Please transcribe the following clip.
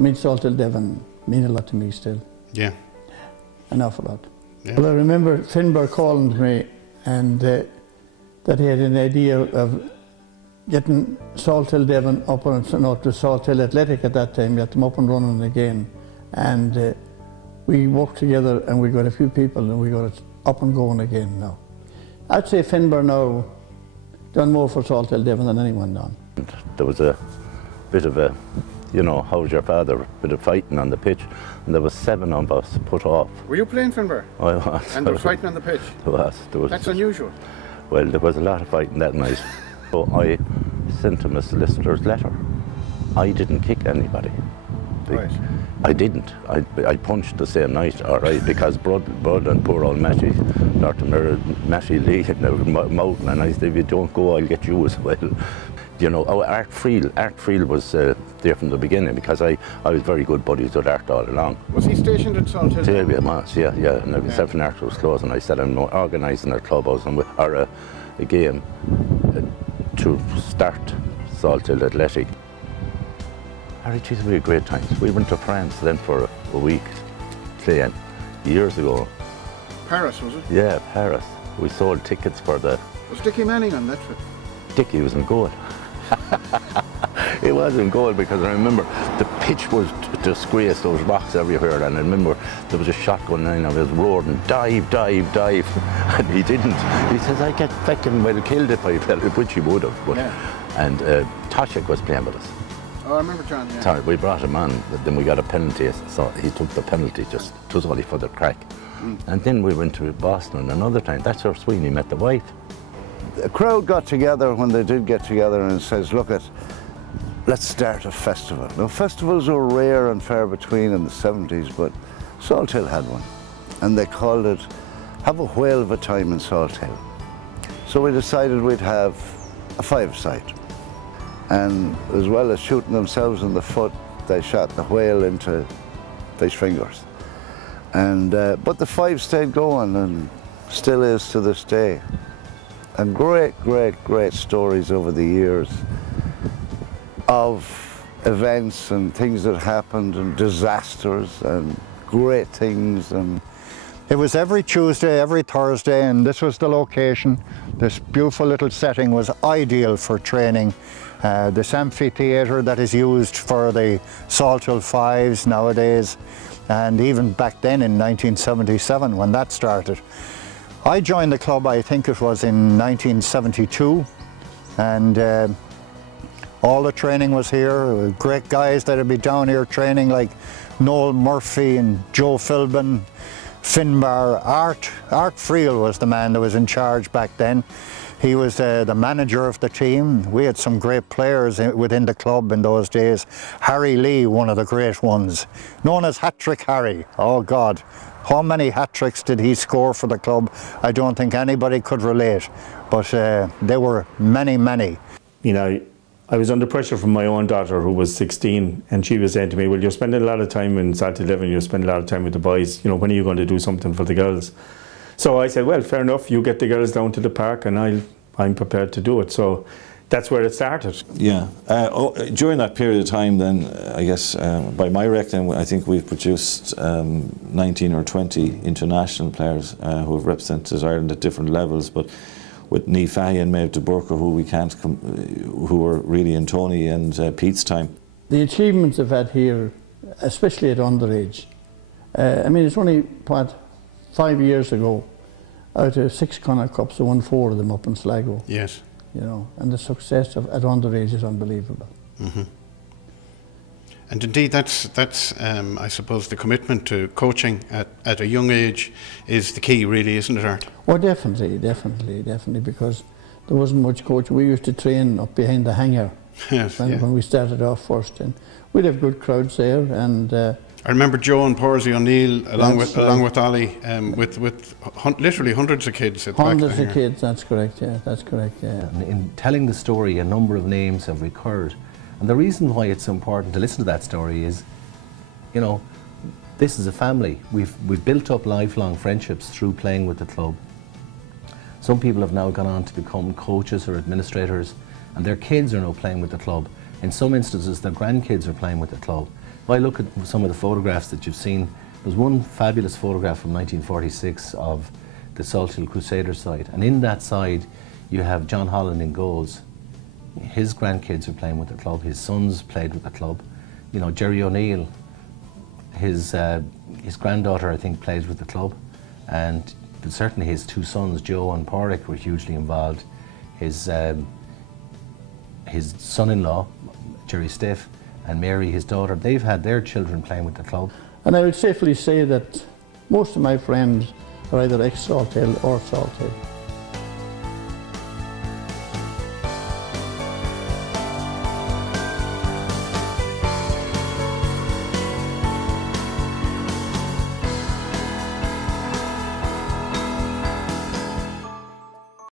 I mean, Salthill Devon mean a lot to me still. Yeah. An awful lot. Yeah. Well, I remember Finbar calling to me and that he had an idea of getting Salthill Devon up on, no, to Salthill Athletic at that time, get them up and running again. And we worked together and we got a few people and we got it up and going again now. I'd say Finbar now done more for Salthill Devon than anyone done. There was a bit of a, you know, how's your father, bit of fighting on the pitch, and there was 7 of us put off. Were you playing Finbar? I was. And there was fighting on the pitch? There was. That's unusual. Well, there was a lot of fighting that night. So I sent him a solicitor's letter. I didn't kick anybody. Right. I didn't. I punched the same night, all right, because Bud and poor old Matty, Matty Lee, Mountain, and I said, if you don't go, I'll get you as well. You know, Art Friel was there from the beginning because I was very good buddies with Art all along. Was he stationed in Salthill? Yeah. And myself and Art was close, and I said I'm organising a clubhouse or a game to start Salthill Athletic. Harry, geez, we had great times. We went to France then for a week playing years ago. Paris, was it? Yeah, Paris. We sold tickets for the... Was Dickie Manning on that trip? Dickie was in goal. It was in goal because I remember the pitch was disgraced, there was rocks everywhere, and I remember there was a shot going in, I was roaring, dive, dive, dive, and he didn't. He says, I get fucking well killed if I fell, which he would have. But, yeah. And Toshik was playing with us. Oh, I remember John, yeah. Sorry, we brought him on, but then we got a penalty, so he took the penalty, just, it was only for the crack. And then we went to Boston another time. That's where Sweeney met the wife. The crowd got together when they did get together and says, look, let's start a festival. Now, festivals were rare and far between in the 70s, but Salthill had one. And they called it, have a whale of a time in Salthill. So we decided we'd have a 5-side. And as well as shooting themselves in the foot, they shot the whale into fish fingers. And but the 5 stayed going and still is to this day. And great, great, great stories over the years of events and things that happened and disasters and great things. And it was every Tuesday, every Thursday, and this was the location. This beautiful little setting was ideal for training. This amphitheatre that is used for the Salthill Fives nowadays, and even back then in 1977 when that started. I joined the club, I think it was in 1972, and all the training was here. Great guys that would be down here training like Noel Murphy and Joe Philbin, Finbar. Art Friel was the man that was in charge back then. He was the manager of the team. We had some great players within the club in those days. Harry Lee, one of the great ones, known as Hat-Trick Harry. Oh God, how many hat-tricks did he score for the club? I don't think anybody could relate, but there were many, many. You know, I was under pressure from my own daughter who was 16, and she was saying to me, well, you're spending a lot of time in Salthill Devon, you're spending a lot of time with the boys, you know, when are you going to do something for the girls? So I said, well, fair enough, you get the girls down to the park and I'm prepared to do it. So that's where it started. Yeah. During that period of time then, I guess, by my reckoning, I think we've produced 19 or 20 international players who have represented Ireland at different levels, but with Ní Fahy and Maeve de Burka, who were really in Tony and Pete's time. The achievements I've had here, especially at underage, I mean, it's only, what, 5 years ago, out of 6 Connacht Cups, I won 4 of them up in Sligo. Yes. You know, and the success at underage is unbelievable. Mm-hmm. And indeed, that's I suppose the commitment to coaching at a young age is the key, really, isn't it, Art? Oh, definitely, because there wasn't much coaching. We used to train up behind the hangar when we started off first, and we'd have good crowds there. And I remember Joe and Porsey O'Neill, along with Ollie, with literally hundreds of kids at the back of the hangar. Hundreds of kids, that's correct. Yeah, that's correct. Yeah. In telling the story, a number of names have recurred. And the reason why it's so important to listen to that story is, you know, this is a family. We've built up lifelong friendships through playing with the club. Some people have now gone on to become coaches or administrators, and their kids are now playing with the club. In some instances, their grandkids are playing with the club. If I look at some of the photographs that you've seen, there's one fabulous photograph from 1946 of the Salthill Crusaders side, and in that side you have John Holland in goals. His grandkids are playing with the club, his sons played with the club. You know, Jerry O'Neill, his granddaughter I think plays with the club, and certainly his two sons, Joe and Porrick, were hugely involved. His son-in-law, Jerry Stiff, and Mary, his daughter, they've had their children playing with the club. And I would safely say that most of my friends are either ex-Salthill or Salthill.